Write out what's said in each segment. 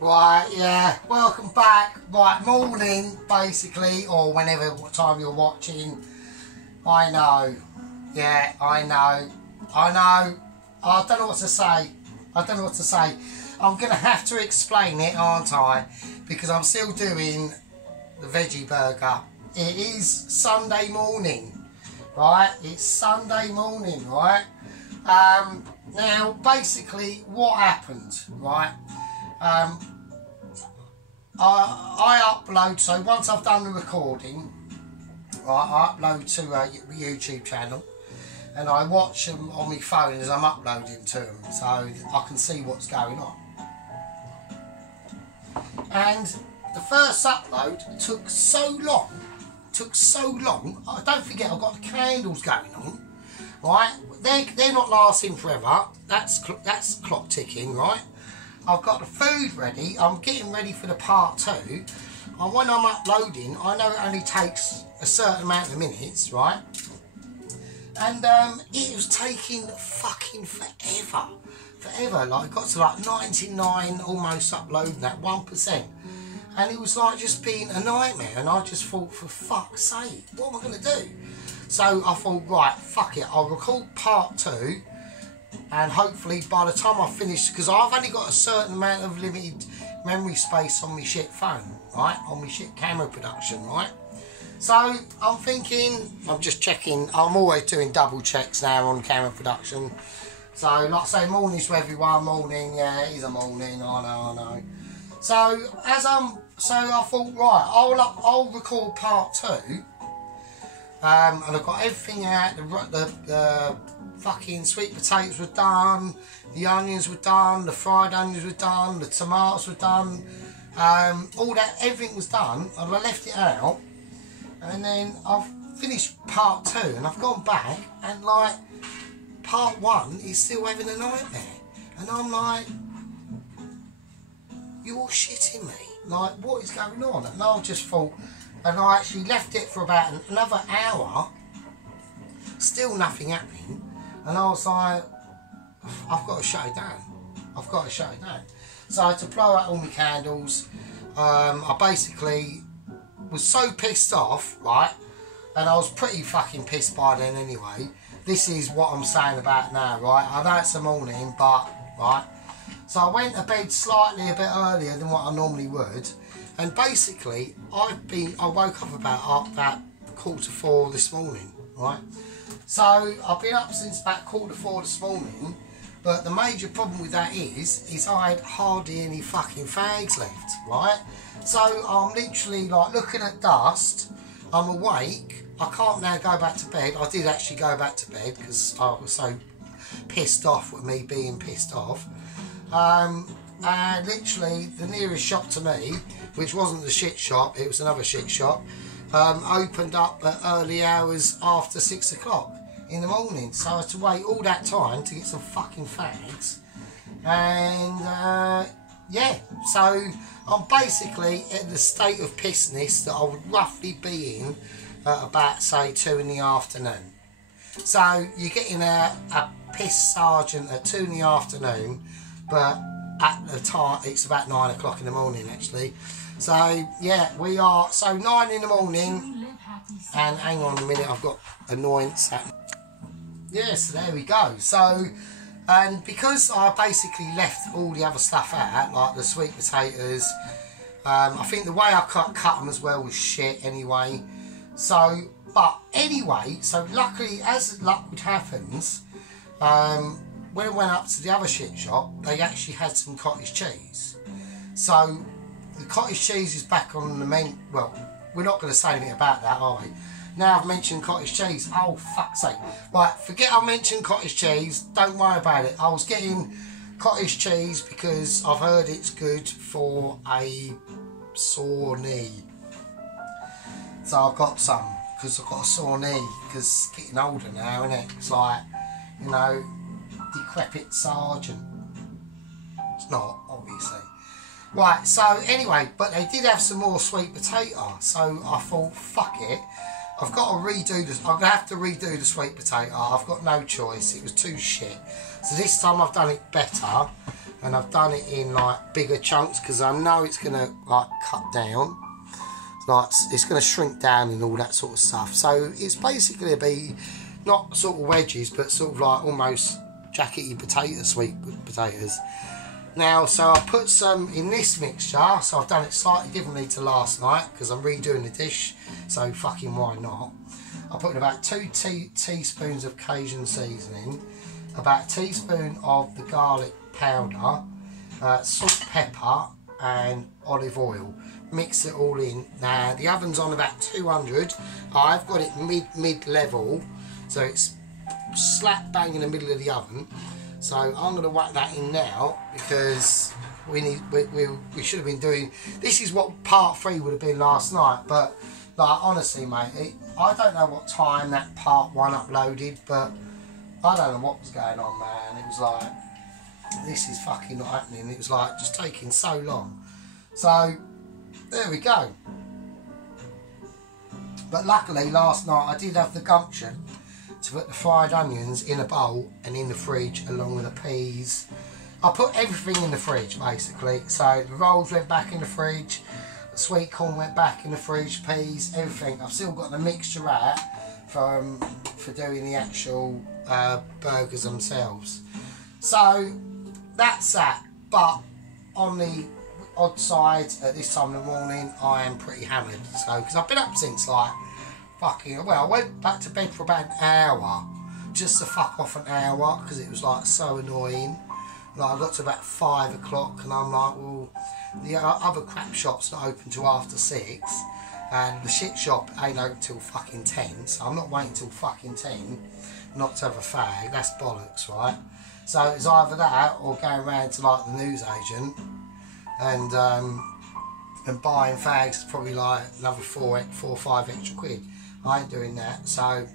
Right, yeah, welcome back. Right, morning, basically, or whenever, what time you're watching. I know, yeah, I know. I don't know what to say. I'm going to have to explain it, aren't I? Because I'm still doing the veggie burger. It is Sunday morning, right? It's Sunday morning, right? Now, basically, what happened, right? I upload, so once I've done the recording, right, I upload to a YouTube channel and I watch them on my phone as I'm uploading to them so I can see what's going on. And the first upload took so long, don't forget I've got the candles going on, right? They're not lasting forever, that's clock ticking, right? I've got the food ready, I'm getting ready for the part 2, and when I'm uploading, I know it only takes a certain amount of minutes, right? And it was taking fucking forever, like it got to like 99, almost uploading that 1%, and it was like just being a nightmare, and I just thought, for fuck's sake, what am I going to do? So I thought, right, fuck it, I'll record part 2, and hopefully by the time I finish, because I've only got a certain amount of limited memory space on my shit phone, right, on my shit camera production, right, so I'm thinking, I'm just checking, I'm always doing double checks now on camera production, so like I say, morning's for everyone, morning, yeah, it is a morning, I know, so I thought, right, I'll record part 2, and I've got everything out, the fucking sweet potatoes were done, the onions were done, the fried onions were done, the tomatoes were done, all that, everything was done, and I left it out, and then I've finished part 2, and I've gone back, and like, part 1 is still having a nightmare, and I'm like, you're shitting me, like, what is going on? And I just thought, and I actually left it for about another hour, still nothing happening, and I was like, I've got to shut it down. So I had to blow out all my candles. I basically was so pissed off, right, and I was pretty fucking pissed by then anyway. This is what I'm saying about now, right? I know it's the morning, but, right, so I went to bed slightly a bit earlier than what I normally would, and basically I woke up about 3:45 this morning, right? So I've been up since about 4:45 this morning, but the major problem with that is I had hardly any fucking fags left, right? So I'm literally like looking at dust, I'm awake, I can't now go back to bed. I did actually go back to bed because I was so pissed off with me being pissed off. And literally the nearest shop to me, which wasn't the shit shop, it was another shit shop, opened up at early hours after 6 o'clock in the morning, so I had to wait all that time to get some fucking fags, and yeah, so I'm basically in the state of pissness that I would roughly be in at about, say, 2 in the afternoon. So you're getting a piss sergeant at 2 in the afternoon, but at the time it's about 9 o'clock in the morning actually. So yeah, we are, so 9 in the morning, and hang on a minute, I've got annoyance happening. Yes, there we go. So, and because I basically left all the other stuff out, like the sweet potatoes, I think the way I cut them as well was shit anyway. So, but anyway, so luckily, as luck would happens, when I went up to the other shit shop, they actually had some cottage cheese. So the cottage cheese is back on the menu. Well, we're not going to say anything about that, are we? Now I've mentioned cottage cheese. Oh, fuck's sake. Right, forget I mentioned cottage cheese. Don't worry about it. I was getting cottage cheese because I've heard it's good for a sore knee. So I've got some because I've got a sore knee because getting older now, isn't it? It's like, you know, decrepit sergeant. It's not, obviously. Right, so anyway, but they did have some more sweet potato, so I thought, fuck it, I've got to redo this. I'm going to have to redo the sweet potato. I've got no choice. It was too shit. So this time I've done it better. and I've done it in like bigger chunks because I know it's gonna like cut down, like it's gonna shrink down and all that sort of stuff. So it's basically gonna be not sort of wedges, but sort of like almost jackety potato, sweet potatoes. Now, so I put some in this mixture, so I've done it slightly differently to last night because I'm redoing the dish, so fucking why not. I put in about 2 teaspoons of Cajun seasoning, about a teaspoon of the garlic powder, salt, pepper and olive oil. Mix it all in. Now the oven's on about 200. I've got it mid-level, so it's slap bang in the middle of the oven. So I'm going to whack that in now because we should have been doing, this is what part 3 would have been last night, but like honestly mate, I don't know what time that part 1 uploaded, but I don't know what was going on, man. It was like, this is fucking not happening. It was like just taking so long. So there we go. But luckily last night I did have the gumption to put the fried onions in a bowl and in the fridge along with the peas. I put everything in the fridge basically. So the rolls went back in the fridge, the sweet corn went back in the fridge, peas, everything. I've still got the mixture out for doing the actual burgers themselves. So that's that. But on the odd side at this time of the morning I am pretty hammered. So because I've been up since like fucking, well, I went back to bed for about an hour just to fuck off an hour because it was like so annoying. Like I got to about 5 o'clock and I'm like, well, the other crap shop's not open till after 6 and the shit shop ain't open till fucking 10, so I'm not waiting till fucking 10 not to have a fag. That's bollocks, right? So it's either that or going around to like the newsagent and buying fags is probably like another 4 or 5 extra quid. I ain't doing that, so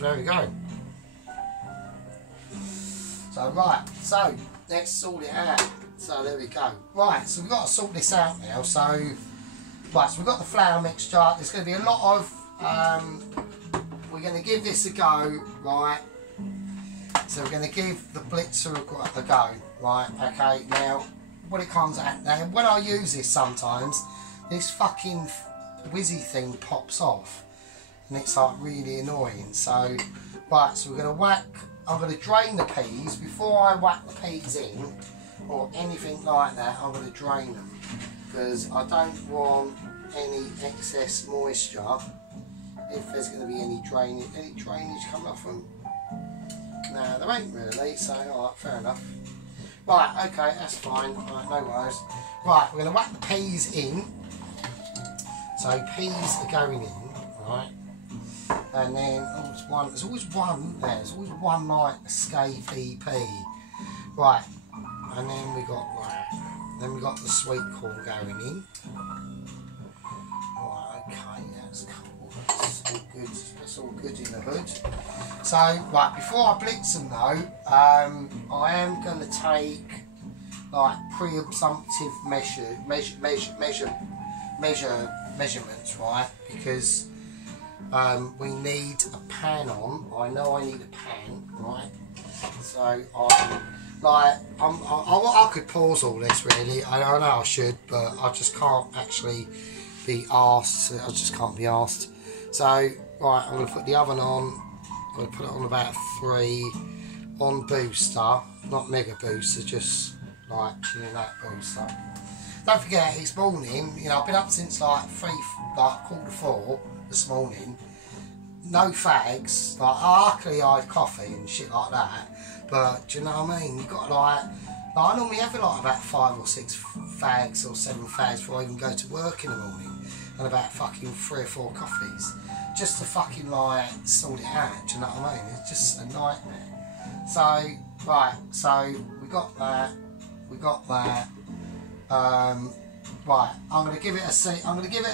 there we go. So right, so let's sort it out. So there we go. Right, so we've got to sort this out now. So right, so we've got the flour mixture. There's going to be a lot of we're going to give this a go, right? So we're going to give the blitzer a go, right? Okay, now what it comes at now, when I use this sometimes, this fucking whizzy thing pops off and it's like really annoying. So right, so we're going to whack, I'm going to drain the peas before I whack the peas in or anything like that. I'm going to drain them because I don't want any excess moisture, if there's going to be any drainage coming off them. No, there ain't really, so alright, fair enough. Right, okay, that's fine, right, no worries. Right, we're going to whack the peas in. So peas are going in, right? And then there's always one like scathy pea. Right, and then we got that. Then we got the sweet corn going in. Right, okay, that's cool. That's all good. That's all good in the hood. So right, before I blitz them though, I am going to take like pre-assumptive measurements, right? Because we need a pan on. I know I need a pan, right? So I could pause all this really. I know I should, but I just can't actually be asked. I just can't be asked. So right, I'm going to put the oven on. I'm going to put it on about 3 on booster, not mega booster, just like chilling that booster. Don't forget, it's morning. You know, I've been up since like 4:45 this morning. No fags. Like, luckily I had coffee and shit like that. But do you know what I mean? You've got to like I normally have like about 5 or 6 fags or 7 fags before I even go to work in the morning, and about fucking 3 or 4 coffees, just to fucking like sort it out. Do you know what I mean? It's just a nightmare. So right, so we got that. Right, I'm gonna give it a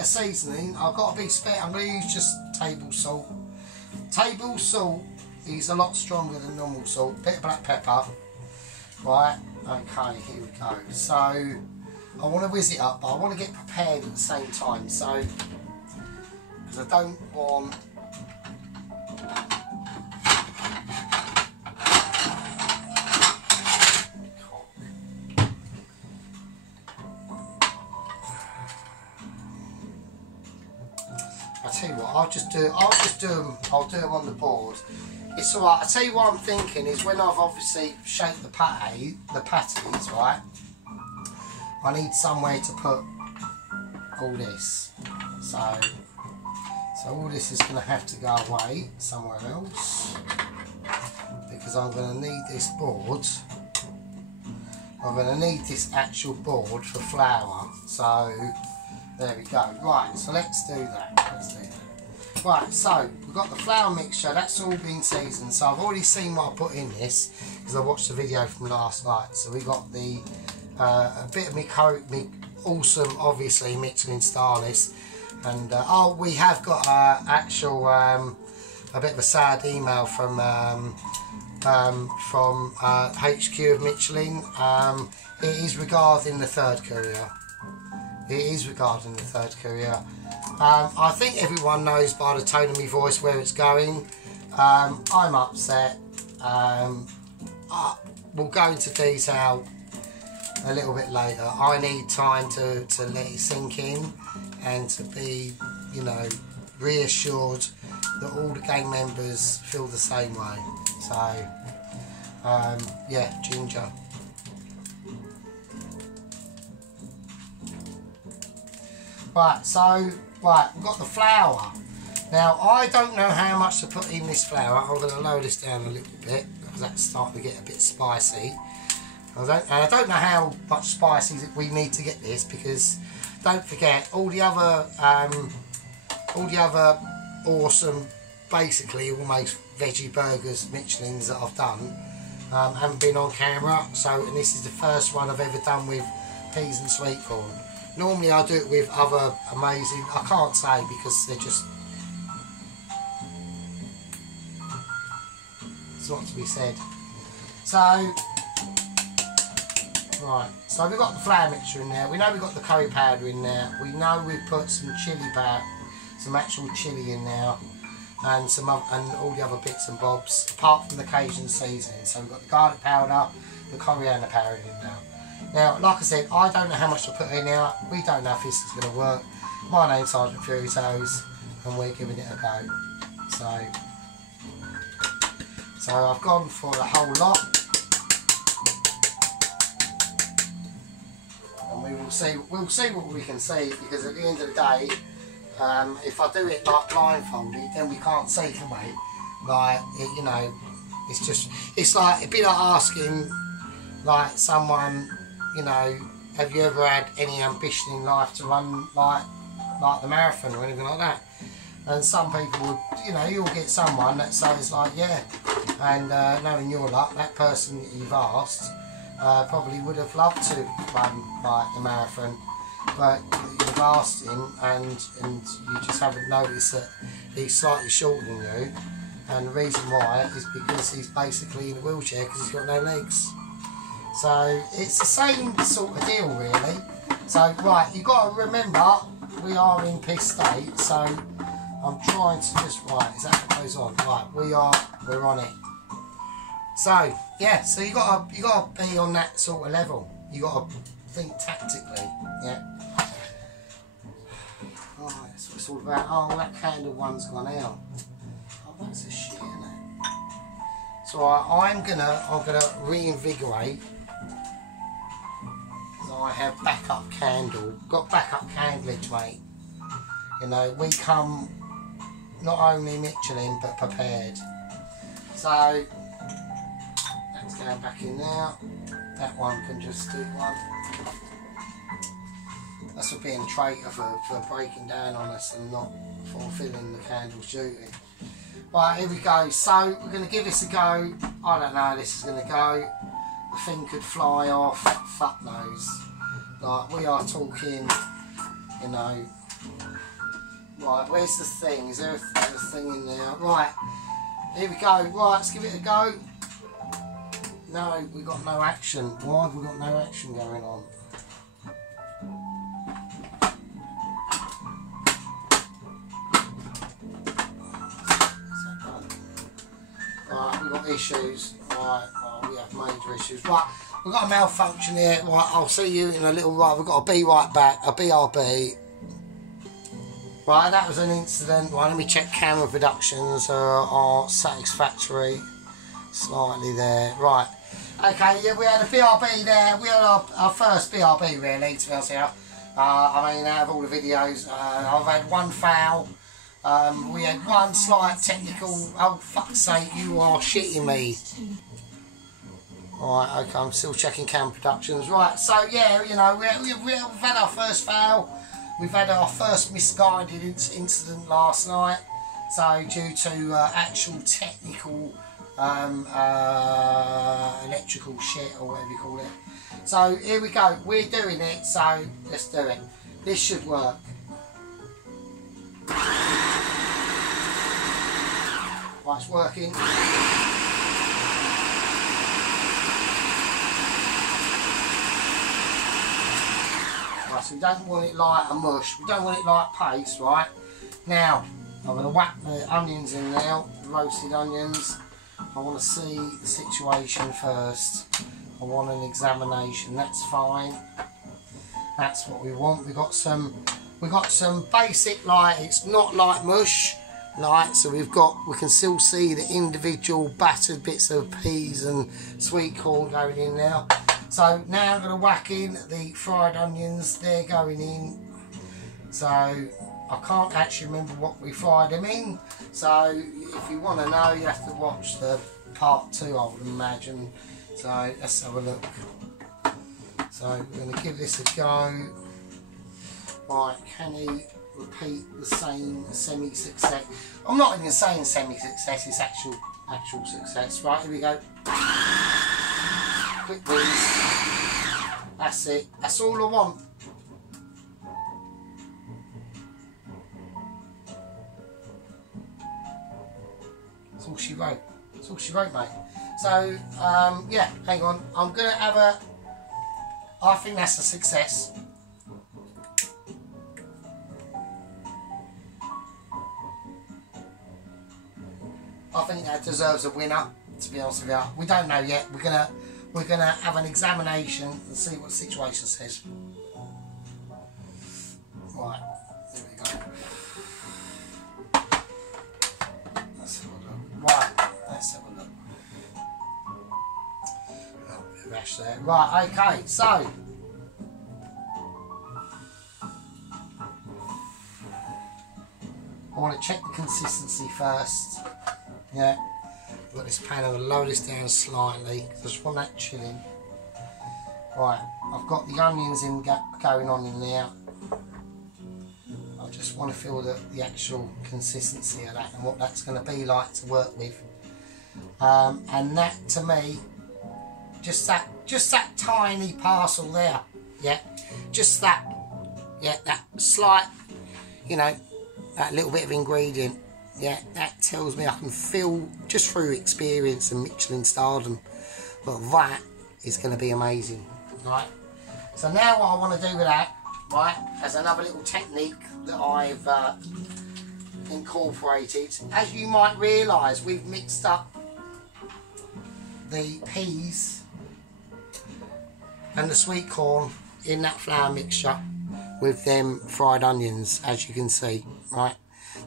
seasoning. I've got a big spit. I'm gonna use just table salt. Table salt is a lot stronger than normal salt. Bit of black pepper. Right, okay, here we go. So I want to whiz it up, but I want to get prepared at the same time. So because I don't want tell you what, I'll do them on the board. It's alright. I tell you what I'm thinking is when I've obviously shaped the patties, right? I need somewhere to put all this. So all this is going to have to go away somewhere else because I'm going to need this board. I'm going to need this actual board for flour. So there we go. Right, so let's do that. Right, so we've got the flour mixture. That's all been seasoned. So I've already seen what I put in this because I watched the video from last night. So we got the a bit of me awesome, obviously Michelin Starless, and oh, we have got actual a bit of a sad email from HQ of Michelin. It is regarding the third courier. I think everyone knows by the tone of my voice where it's going. I'm upset. We'll go into detail a little bit later. I need time to let it sink in and to be, you know, reassured that all the gang members feel the same way. So, yeah, ginger. Right, so, we've got the flour. Now, I don't know how much to put in this flour. I'm going to lower this down a little bit because that's starting to get a bit spicy. I don't know how much spicy we need to get this because don't forget all the other awesome, basically almost veggie burgers Michelins that I've done haven't been on camera. So, and this is the first one I've ever done with peas and sweet corn. Normally I do it with other amazing, I can't say because they're just, it's not to be said. So, right, so we've got the flour mixture in there, we know we've got the curry powder in there, we know we've put some chilli powder, some actual chilli in there, and some and all the other bits and bobs, apart from the Cajun seasoning. So we've got the garlic powder, the coriander powder in there. Now, like I said, I don't know how much to put in now. We don't know if this is going to work. My name's Sergeant Fury Toes, and we're giving it a go. So I've gone for the whole lot, and we will see. We'll see what we can see because at the end of the day, if I do it like blindfolded, then we can't see, can we? Like, you know, it's like it'd be like asking like someone. You know, have you ever had any ambition in life to run like the marathon or anything like that? And some people would, you know, you'll get someone that says like, yeah, and knowing your luck, that person that you've asked probably would have loved to run like the marathon, but you've asked him and you just haven't noticed that he's slightly shorter than you, and the reason why is because he's basically in a wheelchair because he's got no legs. So it's the same sort of deal really. So right, you've got to remember we are in piss state, so I'm trying to just, right, is that what goes on? Right, we're on it. So yeah, so you got to be on that sort of level. You got to think tactically, yeah. Right, that's what it's all about. Oh, that candle one's gone out. Oh, that's a shit, isn't it? So I'm gonna reinvigorate. I have backup candle, got backup candleage, mate. You know, we come not only Michelin but prepared. So that's going back in there. That one can just do one. That's for being a traitor for breaking down on us and not fulfilling the candle's duty. Right, here we go. So we're going to give this a go. I don't know how this is going to go. The thing could fly off. Fuck knows. Like, we are talking, you know. Right, where's the thing? Is there a thing in there? Right, here we go. Right, let's give it a go. No, we got no action. Why have we got no action going on? Right, we've got issues. Right, we have major issues. Right, we've got a malfunction here. Right, I'll see you in a little while. We've got a be right back, a BRB. Right, that was an incident. Right, let me check camera productions are satisfactory. Slightly there. Right. Okay, yeah, we had a BRB there. We had our first BRB really, to be honest with you. I mean, out of all the videos, I've had one foul. We had one slight technical. Oh, fuck's sake, you are shitting me. Right, okay, I'm still checking camera productions. Right, so yeah, you know, we've had our first foul. We've had our first misguided incident last night. So due to actual technical electrical shit or whatever you call it. So here we go, we're doing it, so let's do it. This should work. Right, it's working. Right, so we don't want it like a mush, we don't want it like paste, right? Now, I'm going to whack the onions in now, the roasted onions. I want to see the situation first. I want an examination. That's fine. That's what we want. We got some basic, like, it's not like mush, like, so we can still see the individual battered bits of peas and sweet corn going in now. So now I'm going to whack in the fried onions. They're going in. So I can't actually remember what we fried them in. So if you want to know, you have to watch the part 2, I would imagine. So let's have a look. So we're going to give this a go. Right, can he repeat the same semi-success? I'm not even saying semi-success, it's actual success. Right, here we go. Quick wins. That's it. That's all I want. That's all she wrote. That's all she wrote, mate. So, yeah, hang on. I'm going to have I think that's a success. I think that deserves a winner, to be honest with you. We don't know yet. We're gonna have an examination and see what the situation says. Right, there we go. Let's have a look. Right, let's have a look. Oh, a bit of ash there. Right, okay, so I want to check the consistency first. Yeah, I've got this pan, I'm going to lower this down slightly because I just want that chilling. Right, I've got the onions going on in there. I just want to feel the actual consistency of that and what that's going to be like to work with. And that, to me, just that tiny parcel there. Yeah, just that. Yeah, that slight, you know, that little bit of ingredient. Yeah, that tells me I can feel, just through experience and Michelin stardom, but that is going to be amazing. Right, so now what I want to do with that, right, as another little technique that I've incorporated, as you might realise, we've mixed up the peas and the sweet corn in that flour mixture with them fried onions, as you can see, right.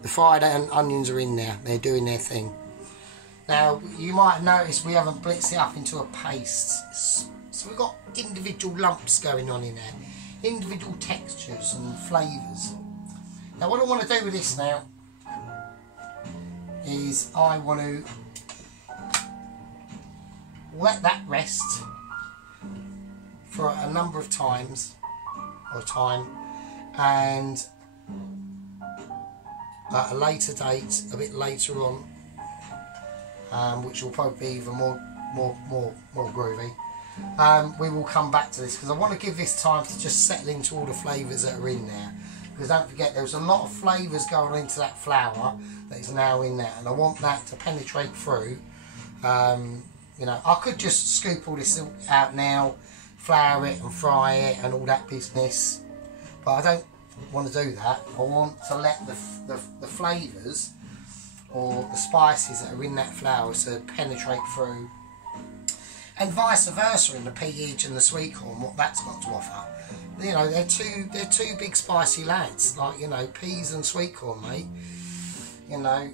The fried onions are in there, they're doing their thing. Now, you might notice we haven't blitzed it up into a paste. So we've got individual lumps going on in there, individual textures and flavours. Now, what I want to do with this now is I want to let that rest for a number of times, and at a later date, a bit later on, which will probably be even more groovy, we will come back to this because I want to give this time to just settle into all the flavours that are in there. Because don't forget, there's a lot of flavours going into that flour that is now in there, and I want that to penetrate through. You know, I could just scoop all this out now, flour it and fry it and all that business, but I don't want to do that. I want to let the flavours or the spices that are in that flour to penetrate through, and vice versa in the peach and the sweet corn, what that's got to offer. you know, they're two big spicy lads, like, you know, peas and sweet corn, mate. You know,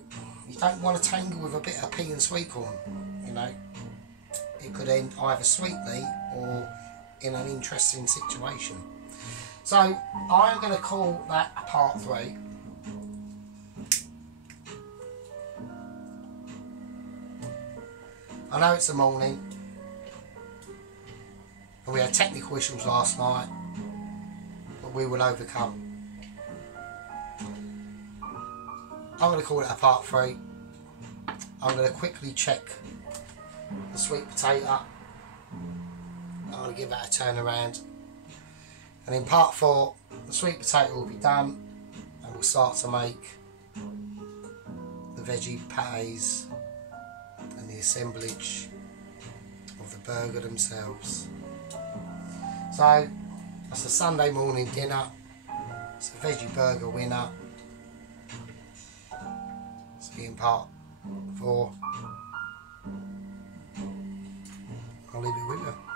you don't want to tangle with a bit of pea and sweet corn, you know. It could end either sweetly or in an interesting situation. So I'm going to call that a part 3. I know it's the morning and we had technical issues last night, but we will overcome. I'm going to call it a part 3. I'm going to quickly check the sweet potato. I'm going to give that a turn around. And in part 4, the sweet potato will be done and we'll start to make the veggie patties and the assemblage of the burger themselves. So that's a Sunday morning dinner. It's a veggie burger winner. See you in part 4. I'll leave it with you.